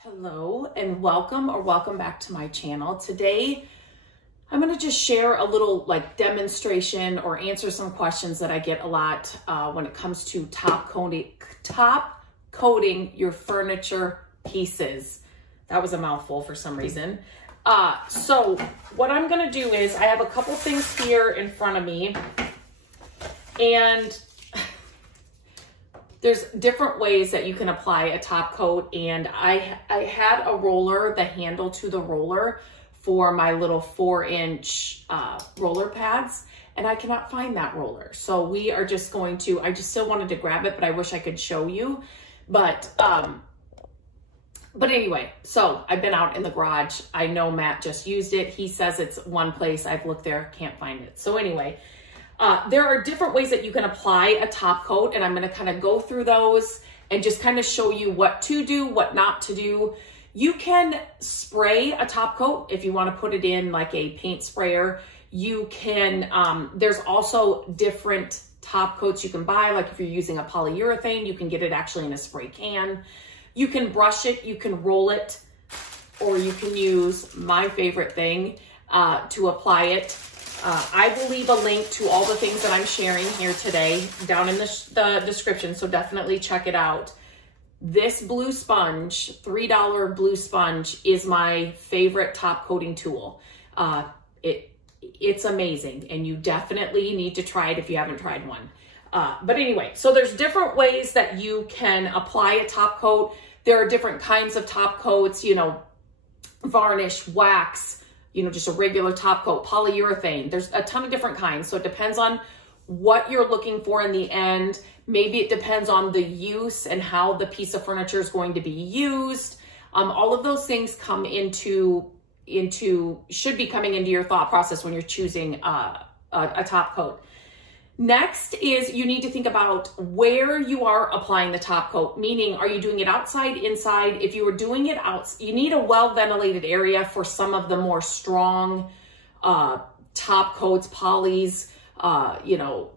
Hello and welcome or welcome back to my channel. Today, I'm going to just share a little demonstration or answer some questions that I get a lot when it comes to top coating your furniture pieces. That was a mouthful for some reason. So what I'm going to do is I have a couple things here in front of me, and there's different ways that you can apply a top coat, and I had a roller, the handle to the roller for my little 4-inch roller pads, and I cannot find that roller. So we are just going to, I just still wanted to grab it, but I wish I could show you. But anyway, so I've been out in the garage. I know Matt just used it. He says it's one place. I've looked there, can't find it. So anyway, there are different ways that you can apply a top coat, and I'm going to kind of go through those and just kind of show you what to do, what not to do. You can spray a top coat if you want to put it in like a paint sprayer. You can, there's also different top coats you can buy. Like if you're using a polyurethane, you can get it actually in a spray can. You can brush it, you can roll it, or you can use my favorite thing to apply it. I will leave a link to all the things that I'm sharing here today down in the description, so definitely check it out. This blue sponge, $3 blue sponge, is my favorite top coating tool. It's amazing, and you definitely need to try it if you haven't tried one. But anyway, so there's different ways that you can apply a top coat. There are different kinds of top coats, you know, varnish, wax, you know, just a regular top coat, polyurethane. There's a ton of different kinds. So it depends on what you're looking for in the end. Maybe it depends on the use and how the piece of furniture is going to be used. All of those things come should be coming into your thought process when you're choosing a top coat. Next is you need to think about where you are applying the top coat, meaning are you doing it outside, inside? If you were doing it out, you need a well-ventilated area for some of the more strong top coats, polys, you know,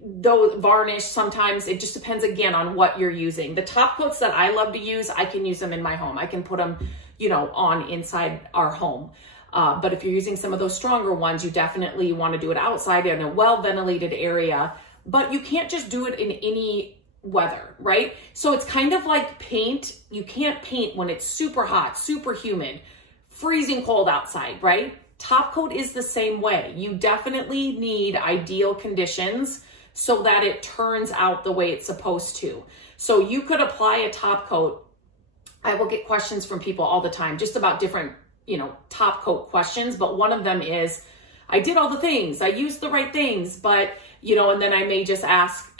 though varnish. Sometimes it just depends again on what you're using. The top coats that I love to use, I can use them in my home. I can put them, you know, on inside our home. But if you're using some of those stronger ones, you definitely want to do it outside in a well-ventilated area, but you can't just do it in any weather, right? So it's kind of like paint. You can't paint when it's super hot, super humid, freezing cold outside, right? Top coat is the same way. You definitely need ideal conditions so that it turns out the way it's supposed to. So you could apply a top coat. I will get questions from people all the time just about different, you know, top coat questions, but one of them is, I did all the things, I used the right things, but, you know, and then I may just ask,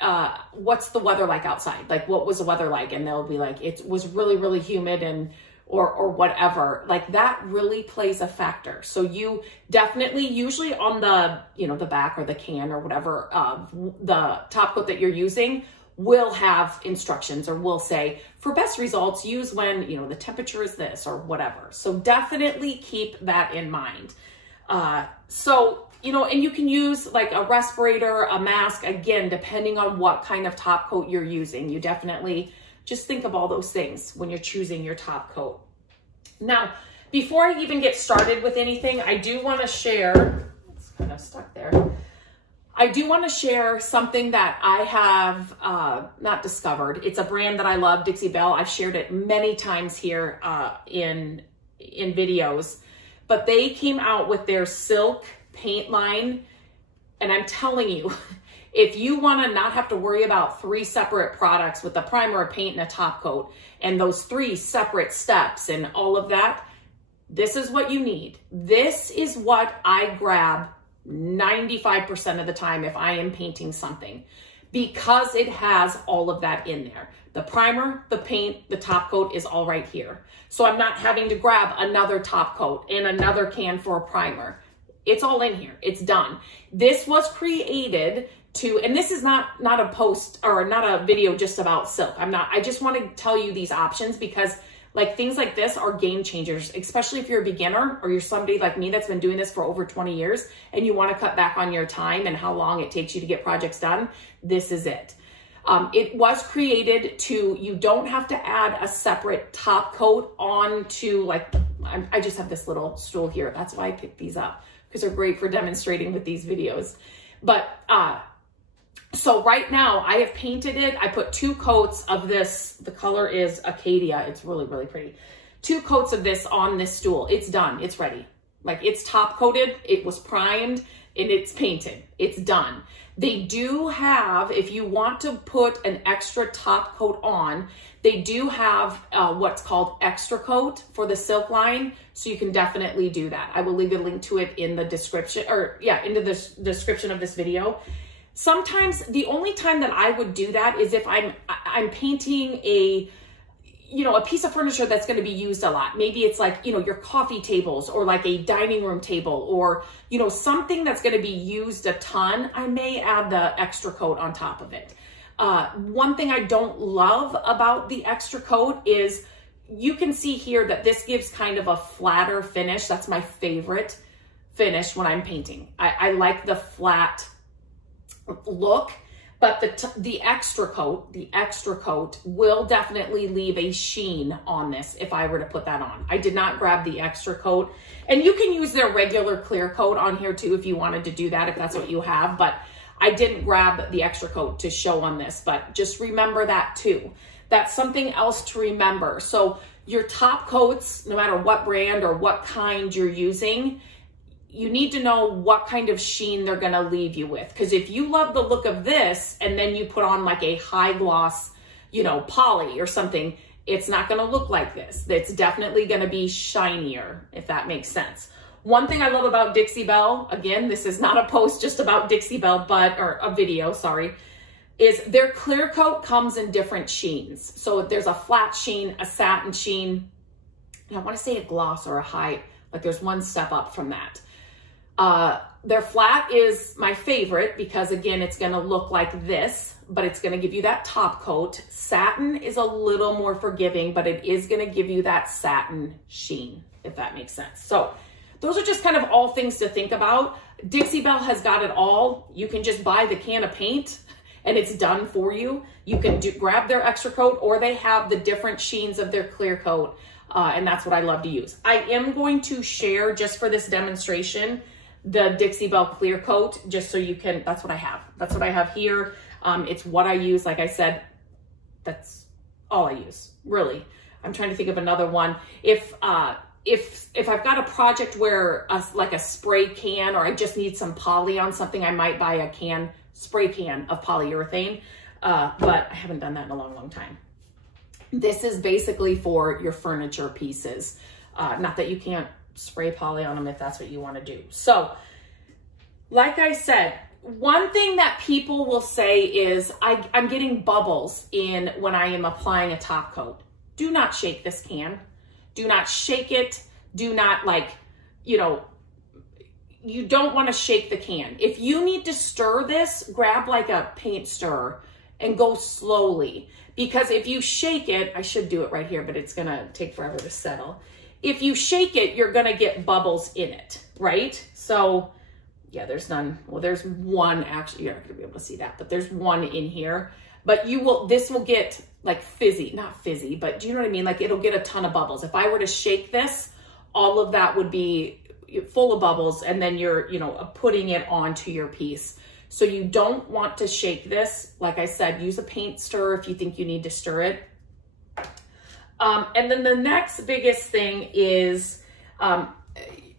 what's the weather like outside? Like, what was the weather like? And they'll be like, it was really, really humid and, or whatever. Like that really plays a factor. So you definitely, usually on the, you know, the back or the can or whatever of the top coat that you're using will have instructions, or will say, for best results, use when, you know, the temperature is this or whatever. So definitely keep that in mind. So, you know, and you can use like a respirator, a mask, again, depending on what kind of top coat you're using. You definitely just think of all those things when you're choosing your top coat. Now, before I even get started with anything, I do want to share, it's kind of stuck there. I do want to share something that I have not discovered. It's a brand that I love, Dixie Belle. I've shared it many times here in videos, but they came out with their silk paint line. And I'm telling you, if you want to not have to worry about 3 separate products with a primer, a paint, and a top coat, and those 3 separate steps and all of that, this is what you need. This is what I grab 95% of the time if I am painting something, because it has all of that in there. The primer, the paint, the top coat is all right here. So I'm not having to grab another top coat and another can for a primer. It's all in here. It's done. This was created to, and this is not a post or not a video just about silk. I just want to tell you these options because like things like this are game changers, especially if you're a beginner or you're somebody like me that's been doing this for over 20 years and you want to cut back on your time and how long it takes you to get projects done. This is it. It was created you don't have to add a separate top coat onto, like, I just have this little stool here. That's why I picked these up, because they're great for demonstrating with these videos. But, so right now I have painted it. I put 2 coats of this. The color is Acadia. It's really, really pretty. 2 coats of this on this stool. It's done. It's ready. Like, it's top coated. It was primed and it's painted. It's done. They do have, if you want to put an extra top coat on, they do have what's called extra coat for the silk line. So you can definitely do that. I will leave a link to it in the description, or yeah, into the description of this video. Sometimes the only time that I would do that is if I'm painting a piece of furniture that's going to be used a lot. Maybe it's like, your coffee tables, or like a dining room table, or, something that's going to be used a ton. I may add the extra coat on top of it. One thing I don't love about the extra coat is you can see here that this gives kind of a flatter finish. That's my favorite finish when I'm painting. I like the flat look. But the extra coat will definitely leave a sheen on this if I were to put that on. I did not grab the extra coat. And you can use their regular clear coat on here too if you wanted to do that, if that's what you have. But I didn't grab the extra coat to show on this. But just remember that too. That's something else to remember. So your top coats, no matter what brand or what kind you're using, you need to know what kind of sheen they're going to leave you with. Because if you love the look of this and then you put on like a high gloss, poly or something, it's not going to look like this. It's definitely going to be shinier, if that makes sense. One thing I love about Dixie Belle, again, this is not a post just about Dixie Belle, or a video, sorry, is their clear coat comes in different sheens. So there's a flat sheen, a satin sheen, and I want to say a gloss or a high, like there's one step up from that. Their flat is my favorite because, again, it's going to look like this, but it's going to give you that top coat. Satin is a little more forgiving, but it is going to give you that satin sheen, if that makes sense. So those are just kind of all things to think about. Dixie Belle has got it all. You can just buy the can of paint and it's done for you. You can grab their extra coat, or they have the different sheens of their clear coat. And that's what I love to use. I am going to share, just for this demonstration, the Dixie Belle clear coat, just so you can, that's what I have. That's what I have here. It's what I use. Like I said, that's all I use, really. I'm trying to think of another one. If I've got a project where like a spray can, or I just need some poly on something, I might buy a spray can of polyurethane. But I haven't done that in a long, long time. This is basically for your furniture pieces. Not that you can't spray poly on them if that's what you want to do. So, like I said, one thing that people will say is, I'm getting bubbles in when I am applying a top coat. Do not shake this can. Do not shake it. Do not, you don't want to shake the can. If you need to stir this, grab like a paint stirrer and go slowly. Because if you shake it, I should do it right here, but it's going to take forever to settle. If you shake it, you're going to get bubbles in it, right? So yeah, there's none. Well, there's one, actually, you're not going to be able to see that, but there's one in here. But this will get like fizzy, not fizzy, but do you know what I mean? Like, it'll get a ton of bubbles. If I were to shake this, all of that would be full of bubbles, and then you're, putting it onto your piece. So you don't want to shake this. Like I said, use a paint stirrer if you think you need to stir it. And then the next biggest thing is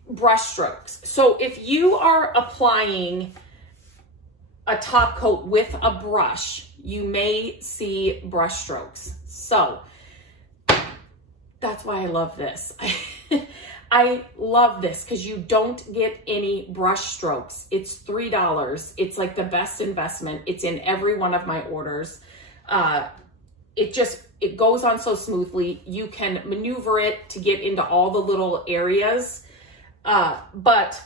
brush strokes. So if you are applying a top coat with a brush, you may see brush strokes. So that's why I love this. I love this because you don't get any brush strokes. It's $3. It's like the best investment. It's in every one of my orders. It goes on so smoothly. You can maneuver it to get into all the little areas. But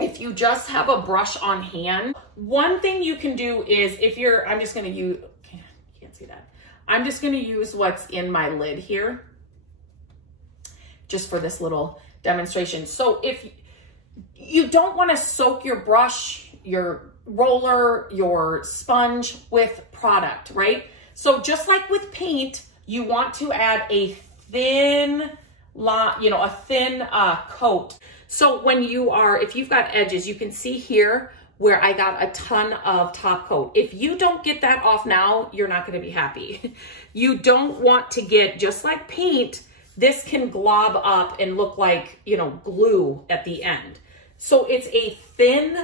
if you just have a brush on hand, one thing you can do is I'm just going to use, can't see that. I'm just going to use what's in my lid here, just for this little demonstration. So if you don't want to soak your brush, your roller, your sponge with product, right? So just like with paint, you want to add a thin coat. So when if you've got edges, you can see here where I got a ton of top coat. If you don't get that off now, you're not going to be happy. You don't want to get, just like paint, this can glob up and look like, glue at the end. So it's a thin,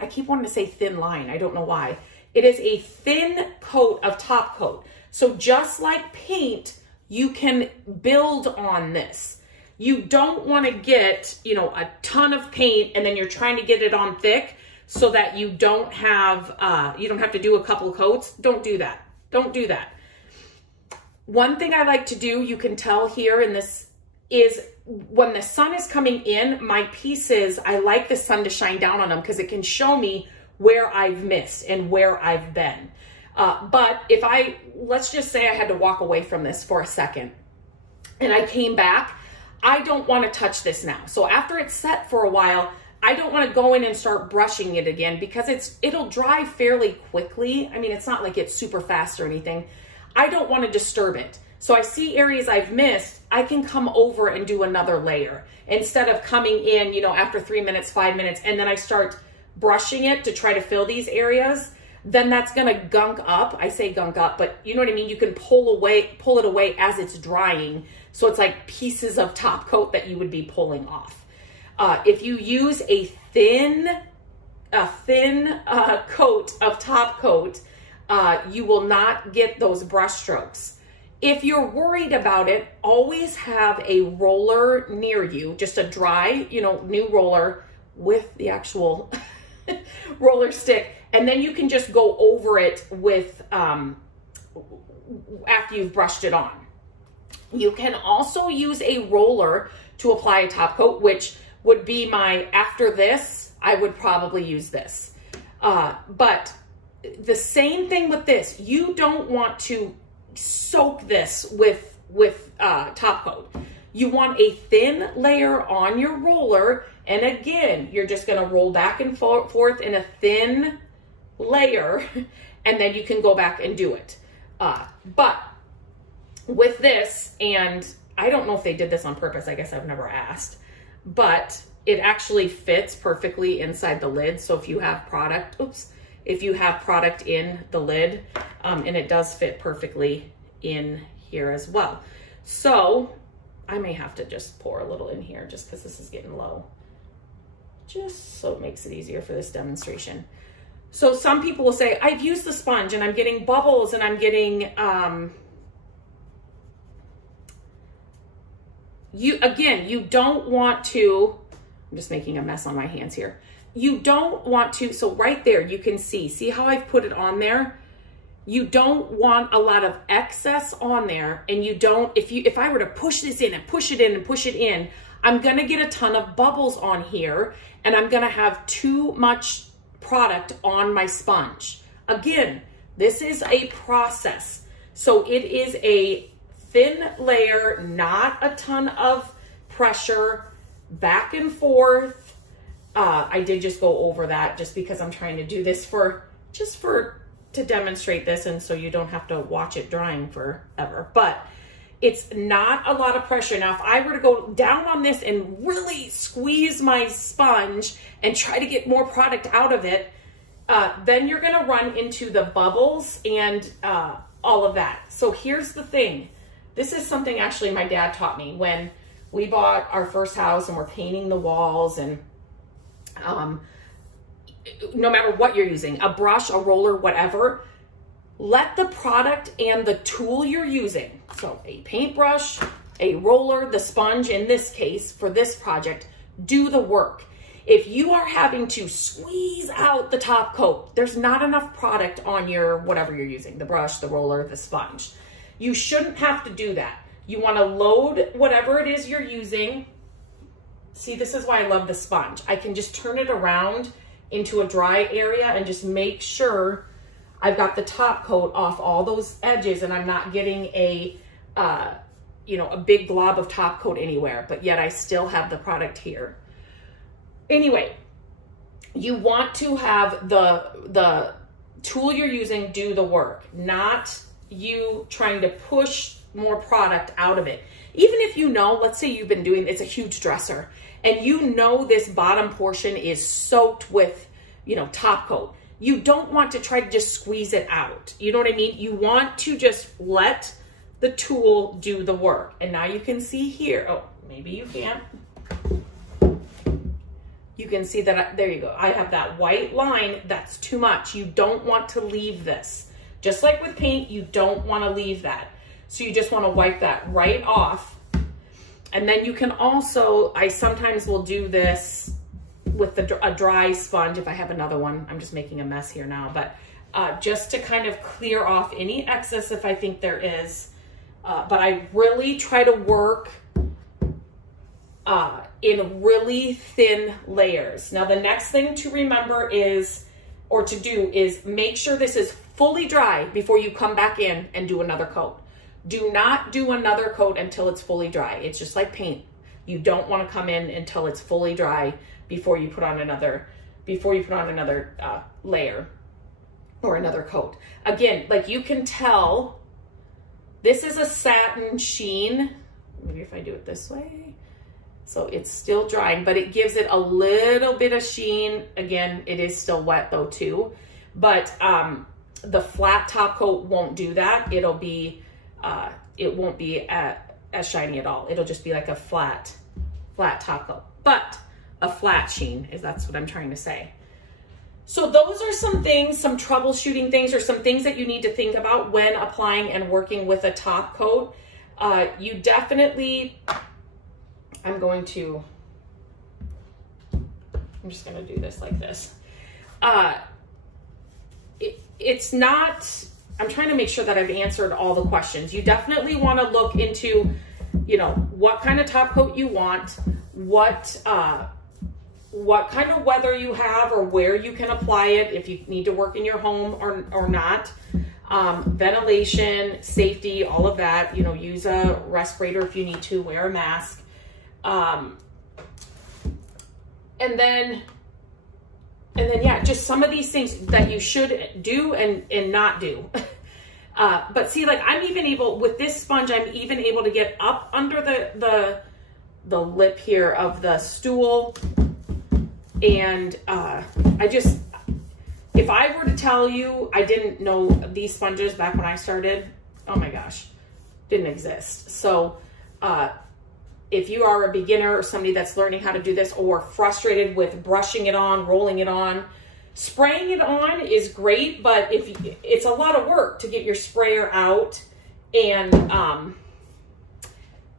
I keep wanting to say thin line. I don't know why. It is a thin coat of top coat. So just like paint, you can build on this. You don't want to get, a ton of paint and then you're trying to get it on thick so that you don't have to do a couple coats. Don't do that. Don't do that. One thing I like to do, you can tell here in this, is when the sun is coming in, my pieces, I like the sun to shine down on them because it can show me where I've missed and where I've been. But let's just say I had to walk away from this for a second and I came back, I don't want to touch this now. So after it's set for a while, I don't want to go in and start brushing it again because it'll dry fairly quickly. I mean, it's not like it's super fast or anything. I don't want to disturb it. So I see areas I've missed, I can come over and do another layer instead of coming in, after 3 minutes, 5 minutes, and then I start brushing it to try to fill these areas. Then that's going to gunk up. I say gunk up, but you know what I mean? You can pull it away as it's drying. So it's like pieces of top coat that you would be pulling off. If you use a thin coat of top coat, you will not get those brush strokes. If you're worried about it, always have a roller near you, just a dry, new roller with the actual roller stick. And then you can just go over it with, after you've brushed it on. You can also use a roller to apply a top coat, which would be after this, I would probably use this. But the same thing with this, you don't want to soak this with top coat. You want a thin layer on your roller. And again, you're just going to roll back and forth in a thin layer, and then you can go back and do it. But with this, and I don't know if they did this on purpose, I guess I've never asked, but it actually fits perfectly inside the lid. So if you have product, if you have product in the lid, and it does fit perfectly in here as well. So I may have to just pour a little in here just because this is getting low, just so it makes it easier for this demonstration. So some people will say, I've used the sponge and I'm getting bubbles and I'm getting, you don't want to, I'm just making a mess on my hands here. You don't want to, so right there, you can see how I've put it on there? You don't want a lot of excess on there, and you don't, if I were to push this in and push it in and push it in, I'm gonna get a ton of bubbles on here, and I'm gonna have too much product on my sponge. Again, this is a process. So it is a thin layer, not a ton of pressure, back and forth. I did just go over that just because I'm trying to do this to demonstrate this, and so you don't have to watch it drying forever. But it's not a lot of pressure. Now, if I were to go down on this and really squeeze my sponge and try to get more product out of it, then you're gonna run into the bubbles and all of that. So here's the thing. This is something actually my dad taught me when we bought our first house and we're painting the walls, and no matter what you're using, a brush, a roller, whatever, let the product and the tool you're using, so a paintbrush, a roller, the sponge in this case for this project, do the work. If you are having to squeeze out the top coat, there's not enough product on your whatever you're using, the brush, the roller, the sponge. You shouldn't have to do that. You want to load whatever it is you're using. See, this is why I love the sponge. I can just turn it around into a dry area and just make sure I've got the top coat off all those edges and I'm not getting a big glob of top coat anywhere, but yet I still have the product here. Anyway, you want to have the tool you're using do the work, not you trying to push more product out of it. Even if you know, let's say you've been doing, it's a huge dresser, and you know this bottom portion is soaked with, you know, top coat. You don't want to try to just squeeze it out. You know what I mean? You want to just let the tool do the work. And now you can see here, oh, maybe you can't. You can see that, there you go. I have that white line, that's too much. You don't want to leave this. Just like with paint, you don't want to leave that. So you just want to wipe that right off. And then you can also, I sometimes will do this with a dry sponge if I have another one. I'm just making a mess here now, but just to kind of clear off any excess if I think there is. But I really try to work in really thin layers. Now the next thing to remember is, or to do, is make sure this is fully dry before you come back in and do another coat. Do not do another coat until it's fully dry. It's just like paint. You don't want to come in until it's fully dry before you put on another, layer or another coat. Again, like you can tell, this is a satin sheen. Maybe if I do it this way. So it's still drying, but it gives it a little bit of sheen. Again, it is still wet though too, but the flat top coat won't do that. It'll be, it won't be as shiny at all. It'll just be like a flat top coat, but a flat sheen that's what I'm trying to say. So those are some things, some troubleshooting things, or some things that you need to think about when applying and working with a top coat. You definitely, I'm just gonna do this like this. It's not, I'm trying to make sure that I've answered all the questions. You definitely want to look into, you know, what kind of top coat you want, what kind of weather you have, or where you can apply it, if you need to work in your home or not. Ventilation, safety, all of that. You know, use a respirator if you need to, wear a mask. And then yeah, just some of these things that you should do and not do. But see, like I'm even able, with this sponge, I'm even able to get up under the lip here of the stool. And if I were to tell you, I didn't know these sponges back when I started, oh my gosh, didn't exist. So if you are a beginner or somebody that's learning how to do this, or frustrated with brushing it on, rolling it on, spraying it on is great, but it's a lot of work to get your sprayer out and,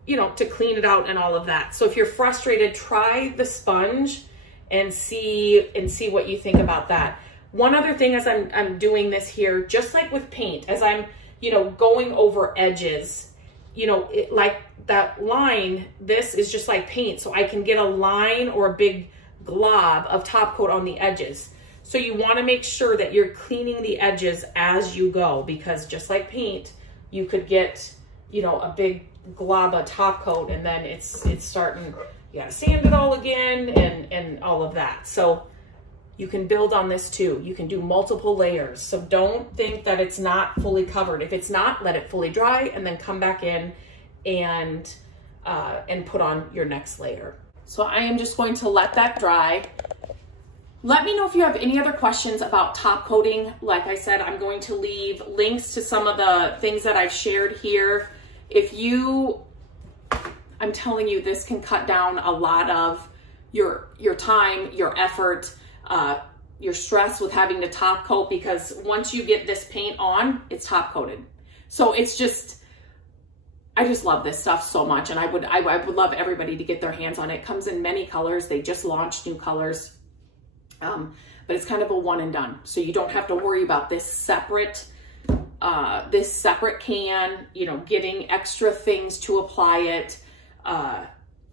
you know, to clean it out and all of that. So if you're frustrated, try the sponge and see what you think about that. One other thing, as I'm doing this here, just like with paint, as I'm, you know, going over edges, you know, like that line, this is just like paint. So I can get a line or a big glob of top coat on the edges. So you want to make sure that you're cleaning the edges as you go, because just like paint, you could get, you know, a big glob of top coat, and then it's starting, you gotta sand it all again and all of that. So you can build on this too. You can do multiple layers. So don't think that it's not fully covered. If it's not, let it fully dry and then come back in and put on your next layer. So I am just going to let that dry. Let me know if you have any other questions about top coating. Like I said, I'm going to leave links to some of the things that I've shared here. I'm telling you, this can cut down a lot of your time, your effort, your stress with having to top coat, because once you get this paint on, it's top coated. So it's just, I just love this stuff so much, and I would love everybody to get their hands on it. It comes in many colors. They just launched new colors. But it's kind of a one and done. So you don't have to worry about this separate can, you know, getting extra things to apply it.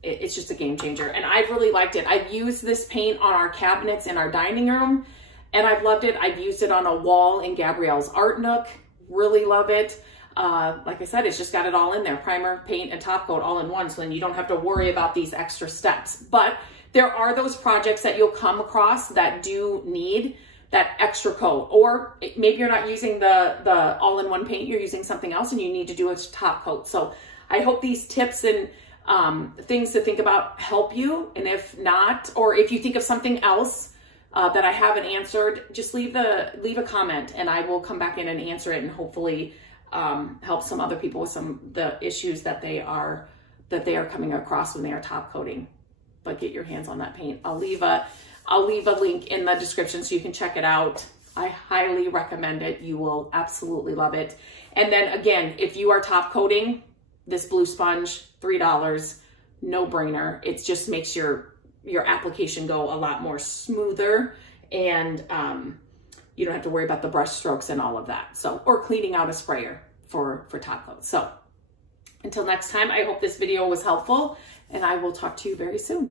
It's just a game changer. And I've really liked it. I've used this paint on our cabinets in our dining room, and I've loved it. I've used it on a wall in Gabrielle's art nook. Really love it. Like I said, it's just got it all in there. Primer, paint, and top coat all in one. So then you don't have to worry about these extra steps. But There are those projects that you'll come across that do need that extra coat, or maybe you're not using the all-in-one paint, you're using something else and you need to do a top coat. So I hope these tips and things to think about help you. And if not, or if you think of something else that I haven't answered, just leave a comment and I will come back in and answer it, and hopefully help some other people with the issues that they are coming across when they are top coating. But get your hands on that paint. I'll leave a link in the description so you can check it out. I highly recommend it. You will absolutely love it. And then again, if you are top coating, this blue sponge, $3, no brainer. It just makes your application go a lot more smoother, and you don't have to worry about the brush strokes and all of that. So, or cleaning out a sprayer for top coat. So until next time, I hope this video was helpful, and I will talk to you very soon.